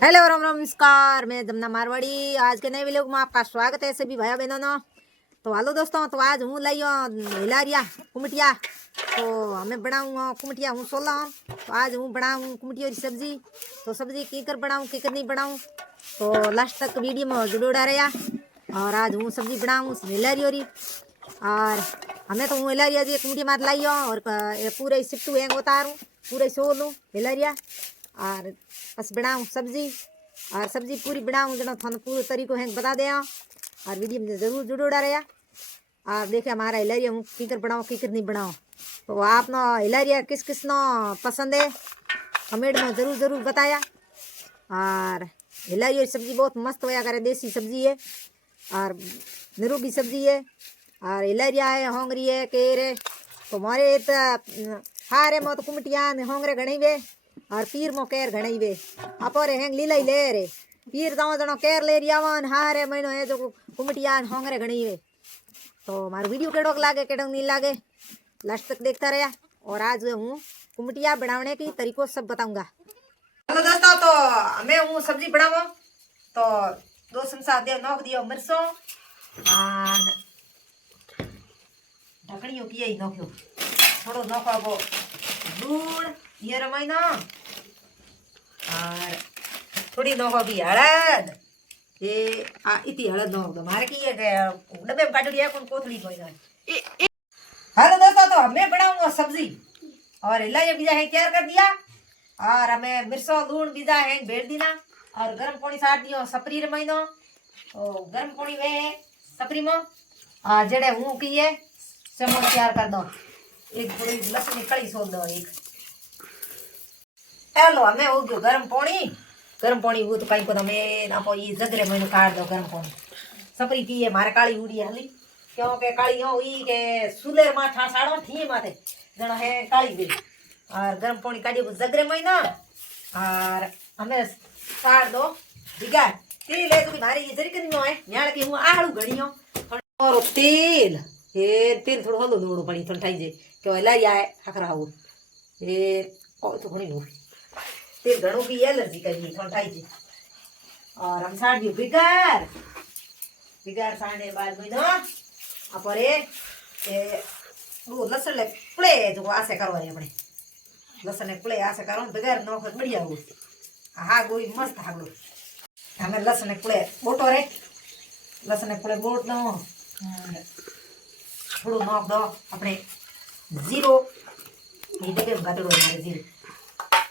Hello Ram Ram नमस्कार। मैं जमुना मारवाड़ी। आज के नए व्लॉग में आपका स्वागत है सभी भाई बहनों। तो हेलो दोस्तों, तो आज हूँ लाई हिलारिया कुमटिया। तो हमें बनाऊँ कुमटिया हूँ 16। तो आज हूँ बनाऊँ कुमटिया की सब्जी। तो सब्जी कीकर बनाऊँ कीकर नहीं बनाऊँ, तो लास्ट तक वीडियो में जुड़ोड़ा रहा। और आज हूँ सब्जी बनाऊँ हिलारी और हमें तो हूँ हिलारिया जी कुमटिया मात लाई और पूरे सिट्टू हैंग उतारूँ पूरे सोलूँ हिलारिया और बस बनाऊँ सब्जी। और सब्जी पूरी बनाऊँ जो थाने पूरे तरीको है बता दें और वीडियो में जरूर जुड़ोड़ा रहा। और देखे हमारा हिलारिया हूँ कीकर बनाओ कीकर नहीं बनाओ। तो आप ना हिलारिया किस किस ना पसंद है कमेंट में जरूर जरूर बताया। और हिलारिया सब्जी बहुत मस्त होया करे, देसी सब्जी है और निरोगी सब्जी है। और हिलारिया है होंगरी है केर है। तो हमारे हारे मो तो कुमटिया होंगरे घने वे और पीर मो केर घने वे अपोरे हैंग लीला ही ले रे पीर दाव जनो केर ले रियावन हारे महीनो है जो कुमटिया होंगरे घने वे। तो मारो वीडियो केड़ोक लागे केड़ोक नहीं लागे लास्ट तक देखता रहा। और आज हूँ कुमटिया बनाने की तरीको सब बताऊंगा। हेलो दोस्तों, तो हमें हूँ सब्जी बनावो। तो 2 चमचा दे नोक दियो मिर्चों ढकनियों की यही नोक्यो थोड़ो नोखो वो लूण ये रमाइना और थोड़ी नोखो की हळद ये इतनी हळद नोख दो मारे की ये डब्बे में काट लिया कौन कोथड़ी कोई ना। हेलो दोस्तों, तो हमें बनाऊंगा सब्जी और हिलारिया बीजा है तैयार कर दिया और हमें मिर्चो लूण बीजा है भेड़ दीना और गर्म पानी साट दियो सपरी रमाइनो। तो गर्म पानी वे सपरी में और जेड़े हूँ की है समोसा तैयार कर दो। एक थोड़ी लहसुन की कड़ी सोल दो एक। हेलो हमें हो गयो गर्म पानी वो तो कहीं को हमें ना पो ये जगरे में काट दो गर्म पानी सपरी पीए मारे काली उड़ी हली क्योंकि काली हो हुई के सुलेर माथा साड़ो थी माथे जणो है काली भी और गर्म पानी काढ़ी जगरे में ना और हमें काट दो बिगाड़ तेल ले तो मारे ये जरी कनी है न्याल के हूं आड़ू घणियो और तेल ये तेल थोड़ो हलो दोड़ो पड़ी थोड़ी ठाई जे के हिलारिया है हकरा हो ये तो घणी हो तेल घणो की एलर्जी करी थोड़ी ठाई जे। और हम साड़ दियो बिगाड़ साड़ने बाद में ना अपरे वो लसन ले प्ले जो आसे करो रे अपने लसन ने प्ले आसे करो बिगाड़ नो बढ़िया हो हा गोई मस्त हागलो हमें लसन ने प्ले बोटो रे लसन ने प्ले बोट नो थोड़ो नोक दो अपने जीरो ये देखे गाटड़ो मारे जीरो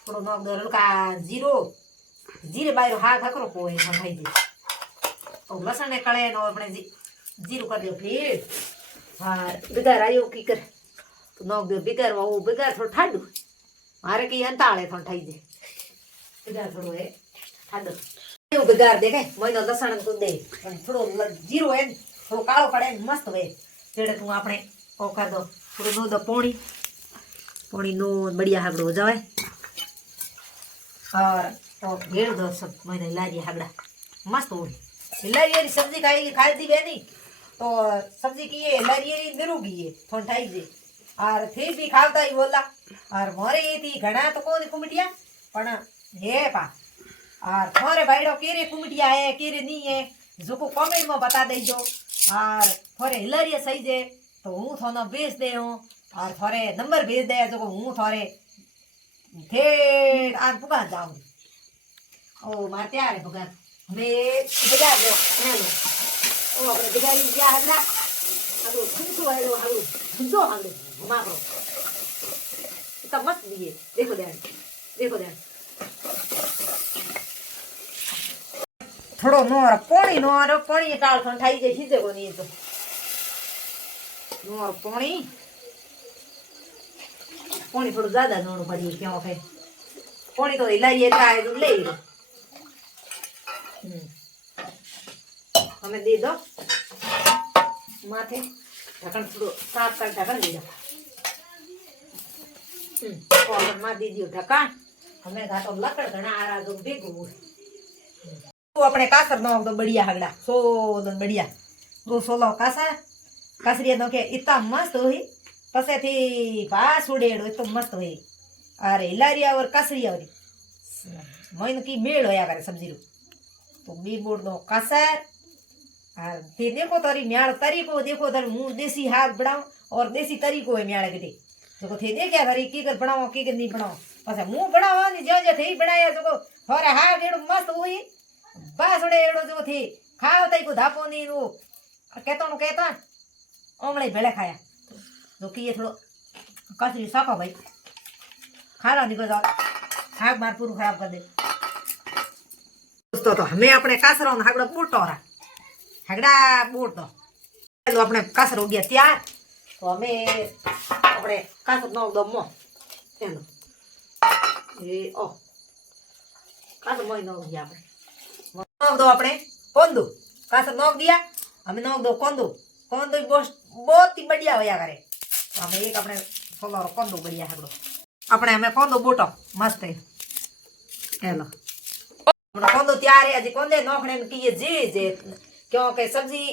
थोड़ो नोक दो हल्का जीरो जीरे बाहर हाथ हकरो कोई हम भाई जी। तो लसन ने कड़े नो अपने जीरो कर दियो फिर और बिगाड़ आयो की कर तो नोक दो बिगाड़ वो बिगाड़ थोड़ा ठाडू मारे की अंताले थोड़ा ठाई जे बिगाड़ थोड़ो है ठाडू यो बिगाड़ देखे महीनो लसन तो दे थोड़ो जीरो है थोड़ो कालो पड़े मस्त वे तेरे तू आपने ओ कर दो थोड़ो नो दो पानी नो बढ़िया हागड़ो हो जाए और तो घेर दो सब मैंने हिलारिया हागड़ा मस्त हो हिलारिया की सब्जी खाई दी बेनी तो सब्जी की ये हिलारिया निरोगी है थोड़ी ठाई जे और फिर भी खावता ही बोला और मोरे ये थी घना तो कौन कुमटिया पण हे पा और थोड़े भाईडो केरे कुमटिया है केरे नहीं है जो को कमेंट में बता दे जो और थोड़े हिलारिया सही जे तो हूँ थोनो भेज दे हूँ और थोड़े नंबर भेज दे जो हूँ थोड़े ठेठ आज पुगा जाऊँ ओ मार तैयार है पुगा मैं बजा दो ओ अपने बिगाड़ी क्या है ना अरे खुंसो है लो अरे खुंसो हाले घुमा करो इतना मस्त दिए देखो ध्यान थोड़ो नोर पानी टाल खन ठाई जे हिजे को नहीं तो नोर पानी थोड़ा ज्यादा नोड़ पड़ी क्यों है पानी तो हिलाइए है तो ले लो हमें दे दो माथे ढक्कन थोड़ो साफ कर ढक्कन दे दो और मार दे दियो ढक्कन हमें घाटो लकड़ घना आ रहा तो बेगो तो अपने कासर नो तो बढ़िया हगड़ा सो बढ़िया दो सोलो कासरिया नो के इतना मस्त हुई पसे थी पास उड़ेड़ो इतना मस्त हुई अरे हिलारिया और कासरिया और महीन की मेल होया करे सब्जी रो तो बी बोर्ड नो कासर और ते देखो तारी म्याल तरीको देखो तारी मुंह देसी हाथ बनाओ और देसी तरीको है म्याल के जो थे देख्या तारी की कर बनाओ की कर नहीं बनाओ पाछा मुंह बनावा ने जो जो थे बनाया जो थोरे हाथ एडो मस्त हुई बासड़े एडो जो थे खाओ तई को धापो नी रो कहता ओमळे भेले खाया तो की ये थोड़ो कसरी सको भाई खाना निकल जाओ हाथ मार पूरा खराब कर दे दोस्तों तो हमें अपने कासरो ने हागड़ा बोट तोरा हागड़ा बोट तो अपने कासर हो गया तैयार तो हमें अपने कासर नो दो मो एनो ए ओ कासर मोई नो गया अपने नो दो अपने कोंदू कासर नो दिया हमें नो दो कोंदू कोंदू बहुत ही बढ़िया होया करे तो हमें एक अपने फलोरो कोंदू बढ़िया हागड़ो अपने हमें कोंदो बोटो मस्त है हेलो अपना कोंदो तैयार है अजी कोंदे नोखने की ये जी क्योंकि सब्जी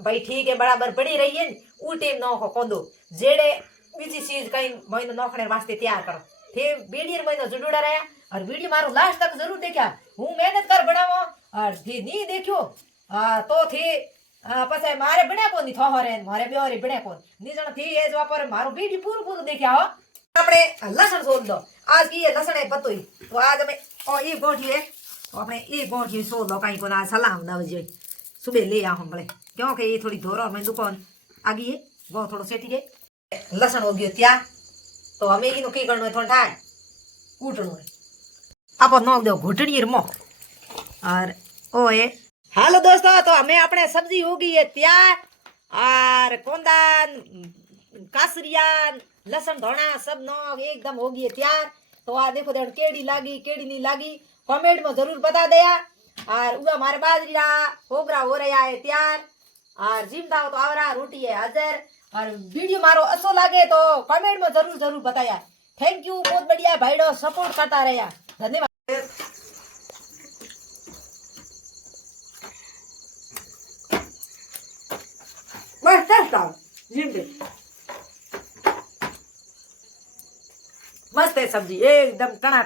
भाई ठीक है बराबर पड़ी रही है ऊ टाइम नोखो कोंदो जेड़े बीजी चीज कहीं महीनो नोखने वास्ते तैयार करो थे वीडियो महीनो जुड़ूड़ा रहा और वीडियो मारो लास्ट तक जरूर देखा हूँ मेहनत कर बनावो और थे नहीं देखियो तो थे पछे मारे बने कोनी थोहरे मारे बेरे बने कोन निजण थी ए जो पर मारो वीडियो पूरो देखा हो अपने लसन सोल दो आज की ये लसन है बतोई तो आज हमें ओ ये गोठी है तो अपने ये गोठी सोल दो कहीं को ना सलाम दा जे सुबह ले आ हम बड़े क्योंकि ये थोड़ी धोरो में दुकान आगी है वो थोड़ो सेटी गए लसन हो गयो त्या तो हमें इनो की करनो है थोड़ा ठाय कूटनो है आप नोक दो घुटनी रमो और ओ है हेलो दोस्तों तो हमें अपने सब्जी हो गई है तैयार और कोंदान कासरिया लसन धोना सब नोक एकदम हो गई है तैयार तो आ देखो देख केड़ी लागी केड़ी नहीं लागी कमेंट में जरूर बता दिया और उगा हमारे बाजरा होगरा हो रहा है तैयार और जिम दाओ तो आवरा रोटी है हाजिर और वीडियो मारो अच्छो लगे तो कमेंट में जरूर बताया थैंक यू बहुत बढ़िया भाईडो सपोर्ट करता रहा धन्यवाद बस चलता जिम दे मस्त है सब्जी एकदम टना